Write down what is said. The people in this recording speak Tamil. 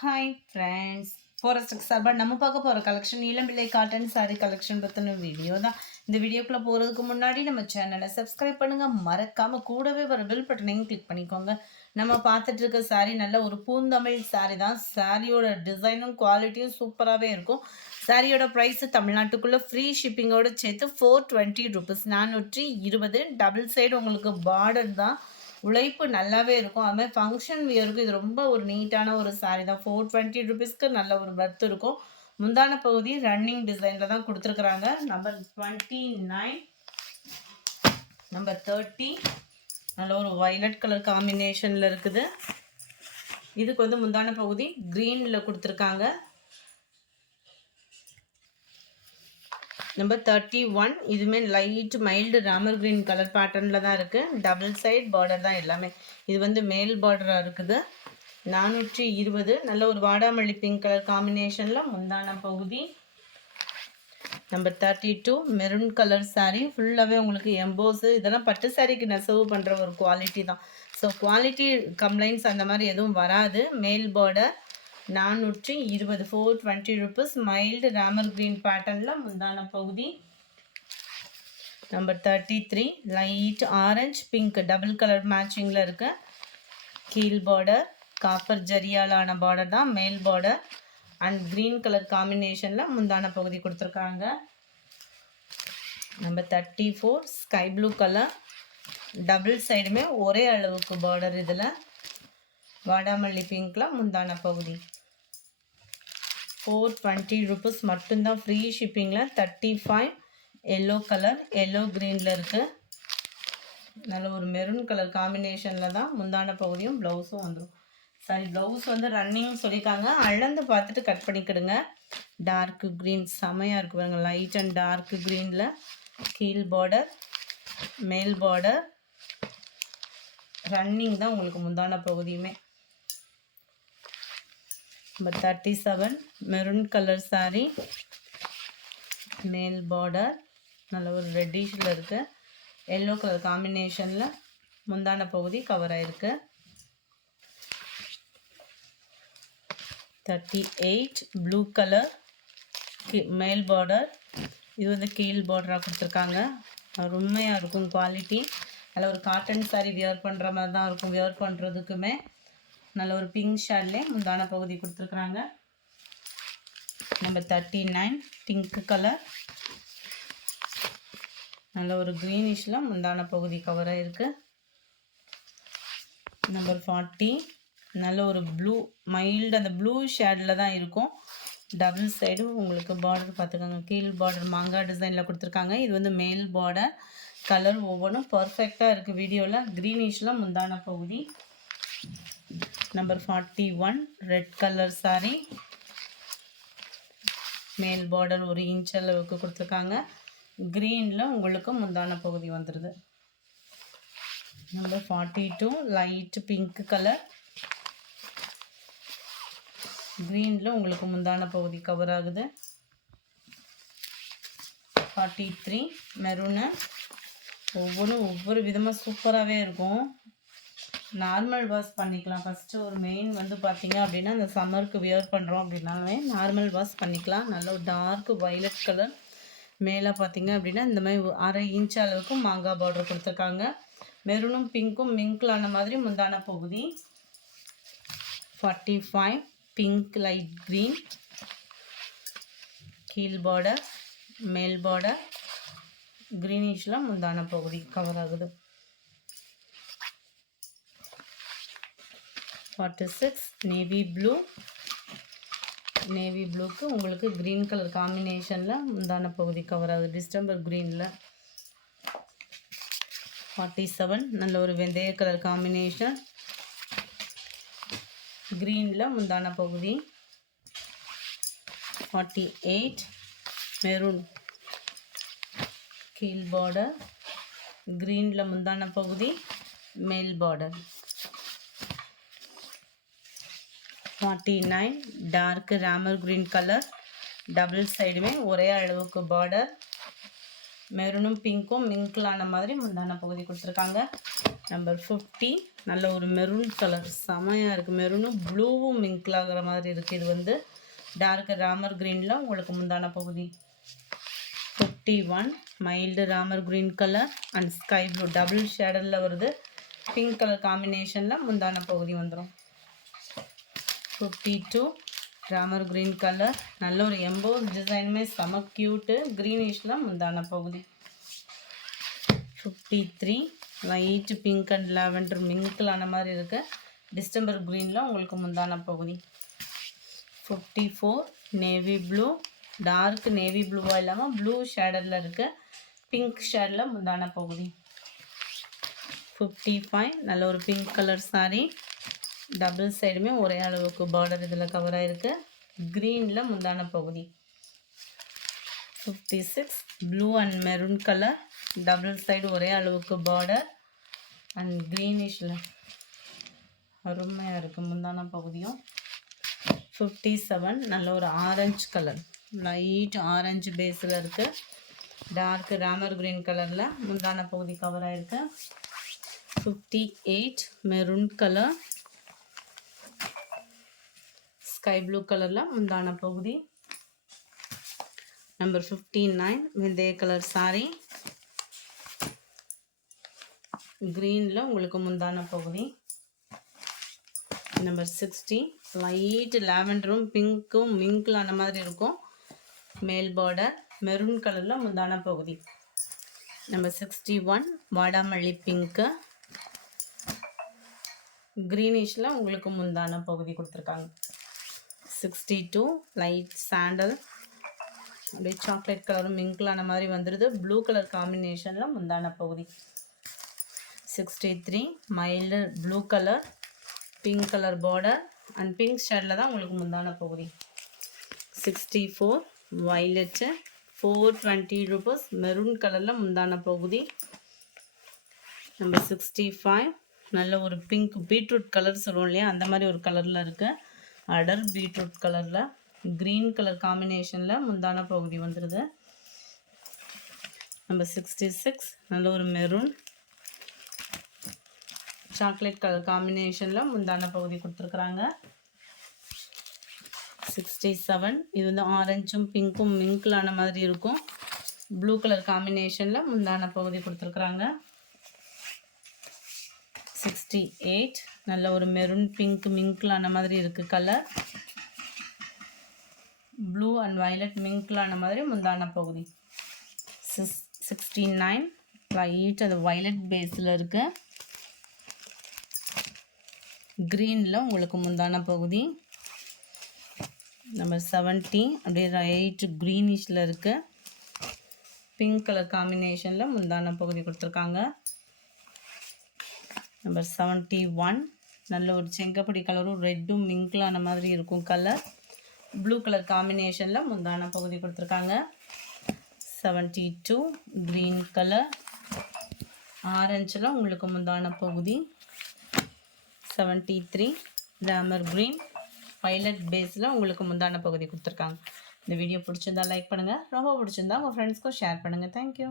ஹாய் ஃப்ரெண்ட்ஸ், ஃபாரஸ்ட் சார்பாக நம்ம பார்க்க போகிற கலெக்ஷன் இளம்பிள்ளை காட்டன் சாரீ கலெக்ஷன் பற்றின வீடியோ தான். இந்த வீடியோக்குள்ளே போகிறதுக்கு முன்னாடி நம்ம சேனலை சப்ஸ்கிரைப் பண்ணுங்கள், மறக்காமல் கூடவே வர பெல் பட்டனையும் கிளிக் பண்ணிக்கோங்க. நம்ம பார்த்துட்டு இருக்க சாரீ நல்ல ஒரு பூந்தமிழ் சாரீ தான். சாரியோட டிசைனும் குவாலிட்டியும் சூப்பராகவே இருக்கும். சாரியோட ப்ரைஸு தமிழ்நாட்டுக்குள்ளே ஃப்ரீ ஷிப்பிங்கோடு சேர்த்து 420 ரூபீஸ், 420. டபுள் சைடு உங்களுக்கு பார்டர் தான், உழைப்பு நல்லாவே இருக்கும். அது மாதிரி ஃபங்க்ஷன் வியருக்கு இது ரொம்ப ஒரு நீட்டான ஒரு சாரீ தான். 420 ருபீஸ்க்கு நல்ல ஒரு பர்த் இருக்கும். முந்தான பகுதி ரன்னிங் டிசைனில் தான் கொடுத்துருக்குறாங்க. நம்பர் 29, நம்பர் 30 நல்ல ஒரு வயலட் கலர் காம்பினேஷனில் இருக்குது. இதுக்கு வந்து முந்தான பகுதி க்ரீனில் கொடுத்துருக்காங்க. நம்பர் 31 இதுவுமே light mild Ramar green colour பேட்டர்னில் தான் இருக்குது. டபுள் சைட் பார்டர் தான் எல்லாமே. இது வந்து மேல் பார்டராக இருக்குது. 420. நல்ல ஒரு வாடாமல்லி பிங்க் கலர் காம்பினேஷனில் முந்தான பகுதி. Number 32 maroon colour sari. ஃபுல்லாகவே உங்களுக்கு எம்போஸு, இதெல்லாம் பட்டு சாரீக்கு நெசவு பண்ணுற ஒரு குவாலிட்டி தான். ஸோ குவாலிட்டி கம்ப்ளைண்ட்ஸ் அந்த மாதிரி எதுவும் வராது. மேல் border 420, 420 rupees. Mild Ramar green பேட்டர்னில் முந்தான பகுதி. Number 33 light orange pink double colour மேட்சிங்கில் இருக்கு. கீழ் பார்டர் காப்பர் ஜரியாலான பார்டர் தான். மேல் பார்டர் அண்ட் க்ரீன் கலர் காம்பினேஷனில் முந்தான பகுதி கொடுத்துருக்காங்க. Number 34 sky blue colour, double சைடுமே ஒரே அளவுக்கு பார்டர். இதில் வாடாமல்லி பிங்க்கில் முந்தான பகுதி. 420 ருபீஸ் மட்டும்தான் ஃப்ரீ ஷிப்பிங்கில். 35 எல்லோ கலர், எல்லோ க்ரீனில் இருக்குது. நல்ல ஒரு மெரூன் கலர் காம்பினேஷனில் தான் முந்தான பகுதியும் ப்ளவுஸும் வந்துடும். சாரி, ப்ளவுஸ் வந்து ரன்னிங் சொல்லியிருக்காங்க, அளந்து பார்த்துட்டு கட் பண்ணிக்கிடுங்க. டார்க்கு க்ரீன் செமையாக இருக்குது பாருங்க. லைட் அண்ட் டார்க்கு க்ரீனில் கீழ் பார்டர், மேல் பார்டர் ரன்னிங் தான் உங்களுக்கு முந்தான பகுதியுமே. Number 37 maroon colour sari. மேல் பார்டர் நல்ல ஒரு ரெட்டிஷில் இருக்குது. எல்லோ கலர் காம்பினேஷனில் முந்தான பகுதி கவர் ஆகிருக்கு. 38 ப்ளூ கலர் மேல் பார்டர். இது வந்து கீழ் பார்டராக கொடுத்துருக்காங்க. உண்மையாக இருக்கும் குவாலிட்டி. அதில் ஒரு காட்டன் சாரீ வியர் பண்ணுற மாதிரி தான் இருக்கும். வியர் பண்ணுறதுக்குமே நல்ல ஒரு பிங்க் ஷேட்லேயே முந்தான பகுதி கொடுத்துருக்குறாங்க. நம்பர் 39 பிங்க் கலர், நல்ல ஒரு க்ரீனிஷில் முந்தான பகுதி கவராக இருக்குது. நம்பர் 40 நல்ல ஒரு ப்ளூ மைல்டு அந்த ப்ளூ ஷேடில் தான் இருக்கும். டபுள் சைடு உங்களுக்கு பார்டர் பார்த்துக்கோங்க. கீழ் பார்டர் மாங்காய் டிசைனில் கொடுத்துருக்காங்க. இது வந்து மேல் பார்டர். கலர் ஒவ்வொன்றும் பர்ஃபெக்டாக இருக்குது. வீடியோவில் க்ரீனிஷில் முந்தான பகுதி. Number 41 red colour sari. மேல் பார்டர் ஒரு இன்ச் அளவுக்கு கொடுத்துருக்காங்க. க்ரீனில் உங்களுக்கு முந்தான பகுதி வந்துடுது. நம்பர் 42 லைட் பிங்க் கலர், க்ரீனில் உங்களுக்கு முந்தான பகுதி கவர் ஆகுது. 43 மெரூனு. ஒவ்வொன்றும் ஒவ்வொரு விதமாக சூப்பராகவே இருக்கும். நார்மல் வாஷ் பண்ணிக்கலாம். ஃபஸ்ட்டு ஒரு மெயின் வந்து பார்த்திங்க அப்படின்னா இந்த சம்மருக்கு வியர் பண்ணுறோம் அப்படின்னாலே நார்மல் வாஷ் பண்ணிக்கலாம். நல்ல ஒரு டார்க் வயலட் கலர். மேலே பார்த்திங்க அப்படின்னா இந்த மாதிரி 1/2 இன்ச் அளவுக்கு மாங்காய் பார்டர் கொடுத்துருக்காங்க. மெரூனும் பிங்க்கும் மிங்கிளான மாதிரி முந்தான பகுதி. 45 பிங்க் லைட் க்ரீன், கீழ் பார்டர், மேல் பார்டர் க்ரீனிஷில் முந்தான பகுதி கவர் ஆகுது. 46 நேவி ப்ளூ. நேவி ப்ளூக்கு உங்களுக்கு க்ரீன் கலர் காம்பினேஷனில் முந்தான பகுதி கவர் ஆகுது. டிஸ்டம்பர் க்ரீனில். 47 நல்ல ஒரு வெந்தய கலர் காம்பினேஷன். க்ரீனில் முந்தான பகுதி. 48 மெரூன், கீழ் பார்டர், க்ரீனில் முந்தான பகுதி, மேல் பார்டர். 49 டார்க் ராமர் கிரீன் கலர், டபுள் சைடுமே ஒரே அளவுக்கு பார்டர். மெரூனும் பிங்க்கும் மிங்கிளான மாதிரி முந்தான பகுதி கொடுத்துருக்காங்க. நம்பர் 50 நல்ல ஒரு மெரூன் கலர் செமையாக இருக்குது. மெரூனும் ப்ளூவும் மிங்கிள் ஆகிற மாதிரி இருக்குது. இது வந்து டார்க் ராமர் க்ரீனில் உங்களுக்கு முந்தான பகுதி. 51 mild Ramar green colour and sky blue double ஷேடரில் வருது. பிங்க் கலர் காம்பினேஷனில் முந்தான பகுதி வந்துடும். 52 ராமர் க்ரீன் கலர் நல்ல ஒரு எம்போஸ் டிசைனுமே செம க்யூட்டு க்ரீனிஷில் முந்தான பகுதி. 53 லைட் பிங்க் அண்ட் லாவெண்டர் மிங்கிளான மாதிரி இருக்குது. டிஸ்டம்பர் க்ரீனில் உங்களுக்கு முந்தான பகுதி. 54 நேவி ப்ளூ டார்க் நேவி ப்ளூவாக இல்லாமல் ப்ளூ ஷேடரில் இருக்குது. பிங்க் ஷேடில் முந்தான பகுதி. 55 நல்ல ஒரு பிங்க் கலர் சாரீ டபுள் சைடுமே ஒரே அளவுக்கு பார்டர் இதில் கவர் ஆகிருக்கு. க்ரீனில் முந்தான பகுதி. 56 blue and maroon colour double side ஒரே அளவுக்கு பார்டர் அண்ட் க்ரீனிஷில் அருமையாக இருக்குது முந்தான பகுதியும். 57 நல்ல ஒரு ஆரஞ்சு கலர் லைட் ஆரஞ்சு பேஸில் இருக்குது. டார்க் ராமர் க்ரீன் கலரில் முந்தான பகுதி கவர் ஆகிருக்கு. 58 மெரூன் கலர் ஸ்கை ப்ளூ கலரில் முந்தான பகுதி. நம்பர் 59 வெந்தய கலர் சாரீ க்ரீனில் உங்களுக்கு முந்தான பகுதி. நம்பர் 60 லைட் லாவெண்டரும் பிங்க்கும் மிங்கிளான மாதிரி இருக்கும். மேல் பார்டர் மெரூன் கலரில் முந்தான பகுதி. நம்பர் 61 வாடாமல்லி பிங்க்கு க்ரீனிஷில் உங்களுக்கு முந்தான பகுதி கொடுத்துருக்காங்க. 62 லைட் சாண்டல் அப்படியே சாக்லேட் கலரும் மிங்கிளான மாதிரி வந்துடுது. ப்ளூ கலர் காம்பினேஷனில் முந்தான பகுதி. 63 mild blue colour pink colour border and pink ஷேடில் தான் உங்களுக்கு முந்தான பகுதி. 64 வயலட்டு 420 rupees மெரூன் கலரில் முந்தான பகுதி. நம்பர் 65 நல்ல ஒரு பிங்க் பீட்ரூட் கலர் சொல்லுவோம் இல்லையா அந்த மாதிரி ஒரு கலரில் இருக்குது. அடர் பீட்ரூட் கலரில் க்ரீன் கலர் காம்பினேஷனில் முந்தான பகுதி வந்துடுது. நம்பர் 66 நல்ல ஒரு மெரூன் சாக்லேட் கலர் காம்பினேஷனில் முந்தான பகுதி கொடுத்துருக்குறாங்க. 67 இது வந்து ஆரஞ்சும் பிங்க்கும் மிங்கிளான மாதிரி இருக்கும். ப்ளூ கலர் காம்பினேஷனில் முந்தான பகுதி கொடுத்துருக்குறாங்க. 68 நல்ல ஒரு மெரூன் பிங்க் மிங்கிளான மாதிரி இருக்குது கலர். ப்ளூ அண்ட் வயலட் மிங்கிளான மாதிரி முந்தான பகுதி. 69 லைட் அது வயலட் பேஸில் இருக்கு. க்ரீனில் உங்களுக்கு முந்தான பகுதி. நம்பர் 70 அப்படியே லைட் க்ரீனிஷில் இருக்குது. பிங்க் கலர் காம்பினேஷனில் முந்தான பகுதி கொடுத்துருக்காங்க. நம்பர் 71 நல்ல ஒரு செங்கப்படி கலரும் ரெட்டும் மிங்கிளான மாதிரி இருக்கும் கலர். ப்ளூ கலர் காம்பினேஷனில் முந்தான பகுதி கொடுத்துருக்காங்க. 72 க்ரீன் கலர் ஆரஞ்சில் உங்களுக்கு முந்தான பகுதி. 73 ராமர் க்ரீன் வயலட் பேஸில் உங்களுக்கு முந்தான பகுதி கொடுத்துருக்காங்க. இந்த வீடியோ பிடிச்சிருந்தா லைக் பண்ணுங்கள். ரொம்ப பிடிச்சிருந்தா உங்கள் ஃப்ரெண்ட்ஸ்க்கும் ஷேர் பண்ணுங்கள். தேங்க்யூ.